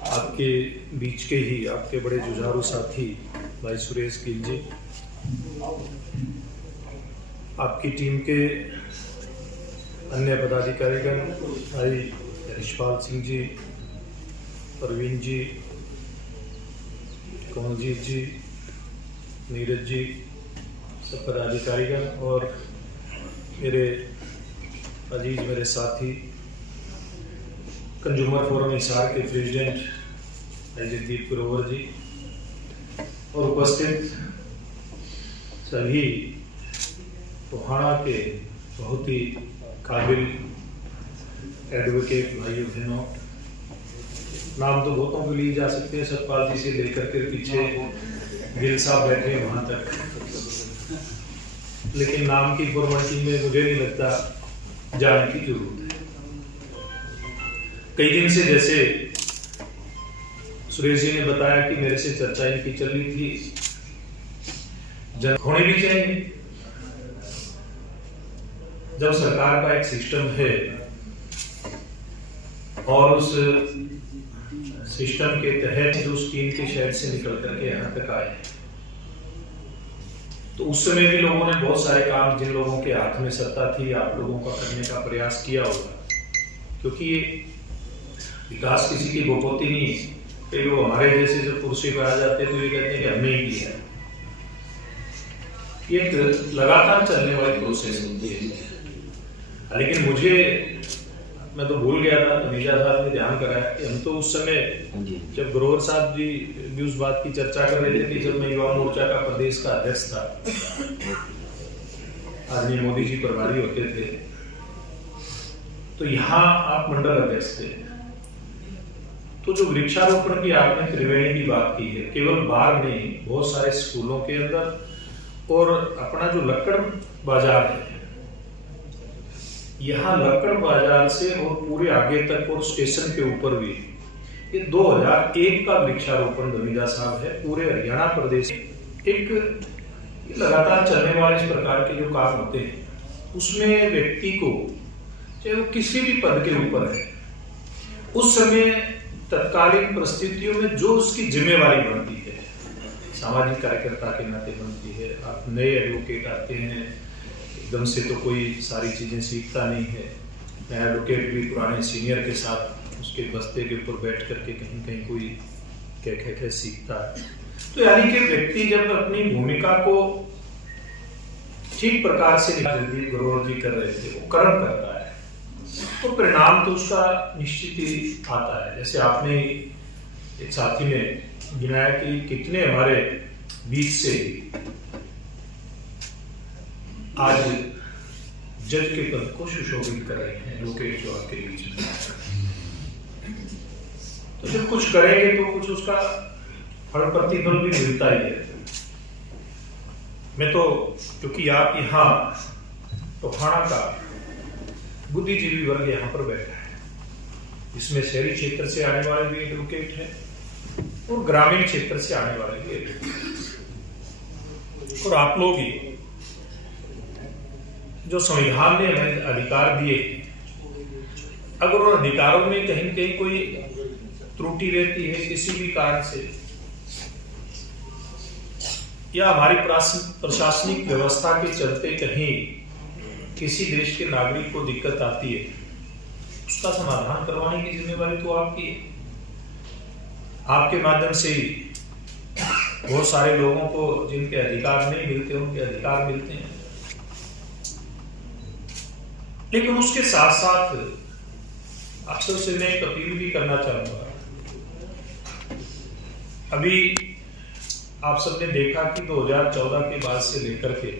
आपके बीच के ही आपके बड़े जुझारू साथी भाई सुरेश गिल जी, आपकी टीम के अन्य पदाधिकारीगण भाई रिशपाल सिंह जी, परवीन जी, कमलजीत जी, नीरज जी, सब पदाधिकारीगण और मेरे अजीज मेरे साथी कंज्यूमर फोरम हिसार के प्रेसिडेंट जगदीप ग्रोवर जी और उपस्थित सभी टोहाना के बहुत ही काबिल एडवोकेट भाइयों बहनों, नाम तो बहुतों को लिए जा सकते हैं, सतपाल जी से लेकर के पीछे गिल साहब बैठे हैं वहां तक, लेकिन नाम की फॉर्मेलिटी में मुझे नहीं लगता जाने की जरूरत है। कई दिन से जैसे सुरेश जी ने बताया कि मेरे से चर्चा इनकी चल रही थी, होने भी चाहिए। जब सरकार का एक सिस्टम है और उस सिस्टम के तहत जो उस टीम के शहर से निकल करके यहाँ तक आए, तो उस समय भी लोगों ने बहुत सारे काम जिन लोगों के हाथ में सत्ता थी आप लोगों का करने का प्रयास किया होगा, क्योंकि ये विकास किसी की गोपोती नहीं है। कई लोग हमारे जैसे जब कुर्सी पर आ जाते हैं तो ये कहते हैं कि हमने ही किया है। ये एक लगातार चलने वाली प्रोसेस होती है। लेकिन मैं तो भूल गया था, मीजा साहब ने ध्यान कराया कि हम तो उस समय जब ग्रोवर साहब जी भी उस बात की चर्चा कर रहे थे कि जब मैं युवा मोर्चा का प्रदेश का अध्यक्ष था, आदरणीय मोदी जी प्रभारी होते थे, तो यहाँ आप मंडल अध्यक्ष थे। तो जो वृक्षारोपण की आपने त्रिवेणी की बात की है, केवल बाहर नहीं, बहुत सारे स्कूलों के अंदर और अपना जो लक्कड़ बाजार है, यहाँ लक्कड़ बाजार से और पूरे आगे तक और स्टेशन के ऊपर भी ये 2001 का वृक्षारोपण दमीजा साहब है। पूरे हरियाणा प्रदेश एक लगातार चलने वाले इस प्रकार के जो काम होते हैं, उसमें व्यक्ति को चाहे वो किसी भी पद के ऊपर है, उस समय तत्कालीन परिस्थितियों में जो उसकी जिम्मेवारी बनती है, सामाजिक कार्यकर्ता के नाते बनती है। आप नए एडवोकेट आते हैं, एकदम से तो कोई सारी चीजें सीखता नहीं है। नया एडवोकेट भी पुराने सीनियर के साथ उसके बस्ते के ऊपर बैठ करके कहीं कहीं कोई क्या सीखता है। तो यानी कि व्यक्ति जब अपनी भूमिका को ठीक प्रकार से जगदीप ग्रोवर जी कर रहे थे, वो कर्म करता है, तो परिणाम तो उसका निश्चित ही आता है। जैसे आपने एक साथी ने गिनाया कि कितने हमारे बीच से आज जज के पद को सुशोभित कर रहे हैं लोकेश जो आपके बीच में। तो जब कुछ करेंगे तो कुछ उसका फल प्रतिफल भी मिलता ही है। मैं तो क्योंकि आप यहाँ टोहाना का बुद्धिजीवी वर्ग यहाँ पर बैठा है, इसमें शहरी क्षेत्र से आने वाले भी एडवोकेट हैं और ग्रामीण क्षेत्र से आने वाले भी एडवोकेट, और आप लोग ही जो संविधान ने हमें अधिकार दिए, अगर उन अधिकारों में कहीं कहीं कोई त्रुटि रहती है किसी भी कारण से, या हमारी प्रशासनिक व्यवस्था के चलते कहीं किसी देश के नागरिक को दिक्कत आती है, उसका समाधान करवाने की जिम्मेवारी तो आपकी है। आपके माध्यम से ही बहुत सारे लोगों को जिनके अधिकार नहीं मिलते उनके अधिकार मिलते हैं। लेकिन उसके साथ साथ अक्सर से मैं एक अपील भी करना चाहूंगा। अभी आप सबने देखा कि 2014 के बाद से लेकर के